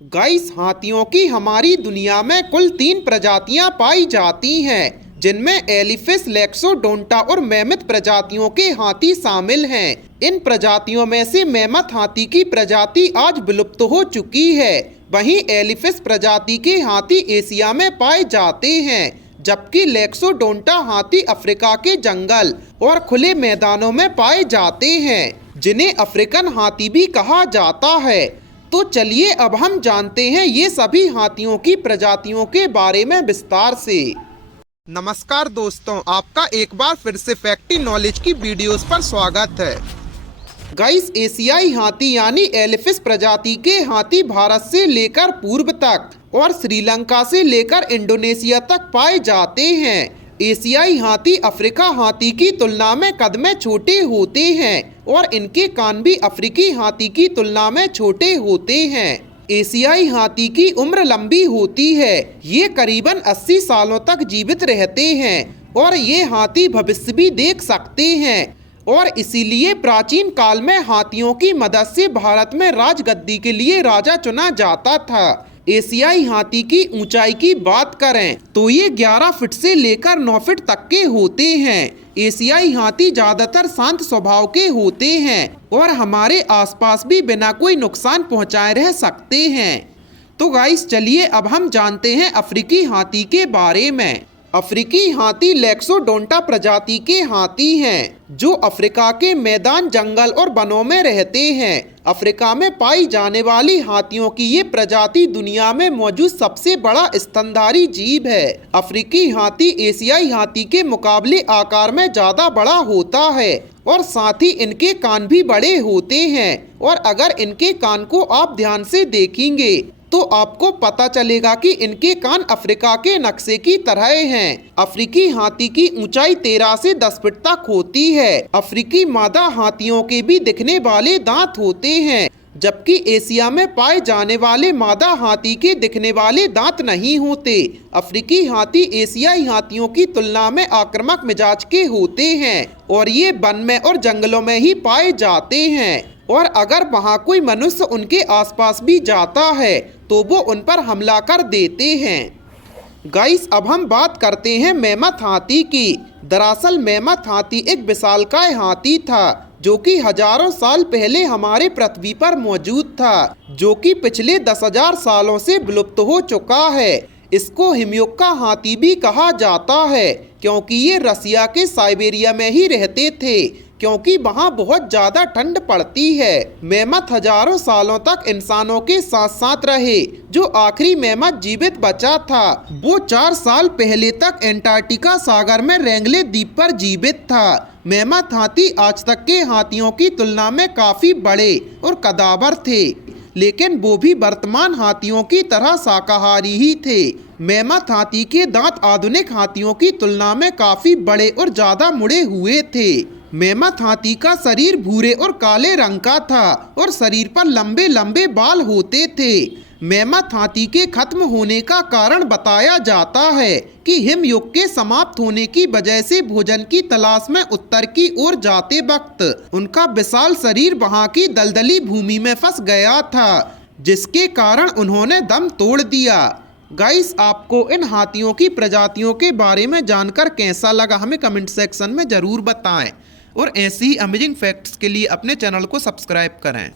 Guys, हाथियों की हमारी दुनिया में कुल 3 प्रजातियां पाई जाती हैं, जिनमें एलिफिस, लैक्सोडोंटा और मैमथ प्रजातियों के हाथी शामिल हैं। इन प्रजातियों में से मैमथ हाथी की प्रजाति आज विलुप्त हो चुकी है। वहीं एलिफिस प्रजाति के हाथी एशिया में पाए जाते हैं, जबकि लैक्सोडोंटा हाथी अफ्रीका के जंगल और खुले मैदानों में पाए जाते हैं, जिन्हें अफ्रीकन हाथी भी कहा जाता है। तो चलिए अब हम जानते हैं ये सभी हाथियों की प्रजातियों के बारे में विस्तार से। नमस्कार दोस्तों, आपका एक बार फिर से फैक्टी नॉलेज की वीडियोस पर स्वागत है। गाइस, एशियाई हाथी यानी एलिफिस प्रजाति के हाथी भारत से लेकर पूर्व तक और श्रीलंका से लेकर इंडोनेशिया तक पाए जाते हैं। एशियाई हाथी अफ्रीका हाथी की तुलना में कद में छोटे होते हैं और इनके कान भी अफ्रीकी हाथी की तुलना में छोटे होते हैं। एशियाई हाथी की उम्र लंबी होती है, ये करीबन 80 सालों तक जीवित रहते हैं और ये हाथी भविष्य भी देख सकते हैं और इसीलिए प्राचीन काल में हाथियों की मदद से भारत में राजगद्दी के लिए राजा चुना जाता था। एशियाई हाथी की ऊंचाई की बात करें तो ये 11 फीट से लेकर 9 फीट तक के होते हैं। एशियाई हाथी ज्यादातर शांत स्वभाव के होते हैं और हमारे आसपास भी बिना कोई नुकसान पहुंचाए रह सकते हैं। तो गाइस, चलिए अब हम जानते हैं अफ्रीकी हाथी के बारे में। अफ्रीकी हाथी लैक्सोडोंटा प्रजाति के हाथी हैं, जो अफ्रीका के मैदान, जंगल और वनों में रहते हैं। अफ्रीका में पाई जाने वाली हाथियों की ये प्रजाति दुनिया में मौजूद सबसे बड़ा स्तनधारी जीव है। अफ्रीकी हाथी एशियाई हाथी के मुकाबले आकार में ज्यादा बड़ा होता है और साथ ही इनके कान भी बड़े होते हैं। और अगर इनके कान को आप ध्यान से देखेंगे तो आपको पता चलेगा कि इनके कान अफ्रीका के नक्शे की तरह हैं। अफ्रीकी हाथी की ऊंचाई 13 से 10 फीट तक होती है। अफ्रीकी मादा हाथियों के भी दिखने वाले दांत होते हैं, जबकि एशिया में पाए जाने वाले मादा हाथी के दिखने वाले दांत नहीं होते। अफ्रीकी हाथी एशियाई हाथियों की तुलना में आक्रामक मिजाज के होते हैं और ये वन में और जंगलों में ही पाए जाते हैं। और अगर वहाँ कोई मनुष्य उनके आसपास भी जाता है तो वो उन पर हमला कर देते हैं। गाइस, अब हम बात करते हैं मैमथ हाथी की। दरअसल मैमथ हाथी एक विशालकाय हाथी था, जो कि हजारों साल पहले हमारे पृथ्वी पर मौजूद था, जो कि पिछले 10,000 सालों से विलुप्त हो चुका है। इसको हिमयुग का हाथी भी कहा जाता है, क्योंकि ये रसिया के साइबेरिया में ही रहते थे, क्योंकि वहाँ बहुत ज्यादा ठंड पड़ती है। मैमथ हजारों सालों तक इंसानों के साथ साथ रहे। जो आखिरी मैमथ जीवित बचा था वो 4 साल पहले तक एंटार्क्टिका सागर में रेंगले द्वीप पर जीवित था। मैमथ हाथी आज तक के हाथियों की तुलना में काफी बड़े और कदावर थे, लेकिन वो भी वर्तमान हाथियों की तरह शाकाहारी ही थे। मैमथ हाथी के दांत आधुनिक हाथियों की तुलना में काफी बड़े और ज्यादा मुड़े हुए थे। मैमथ हाथी का शरीर भूरे और काले रंग का था और शरीर पर लंबे लंबे बाल होते थे। मैमथ हाथी के खत्म होने का कारण बताया जाता है कि हिमयुग के समाप्त होने की वजह से भोजन की तलाश में उत्तर की ओर जाते वक्त उनका विशाल शरीर वहां की दलदली भूमि में फंस गया था, जिसके कारण उन्होंने दम तोड़ दिया। गाइस, आपको इन हाथियों की प्रजातियों के बारे में जानकर कैसा लगा, हमें कमेंट सेक्शन में जरूर बताएं और ऐसी ही अमेजिंग फैक्ट्स के लिए अपने चैनल को सब्सक्राइब करें।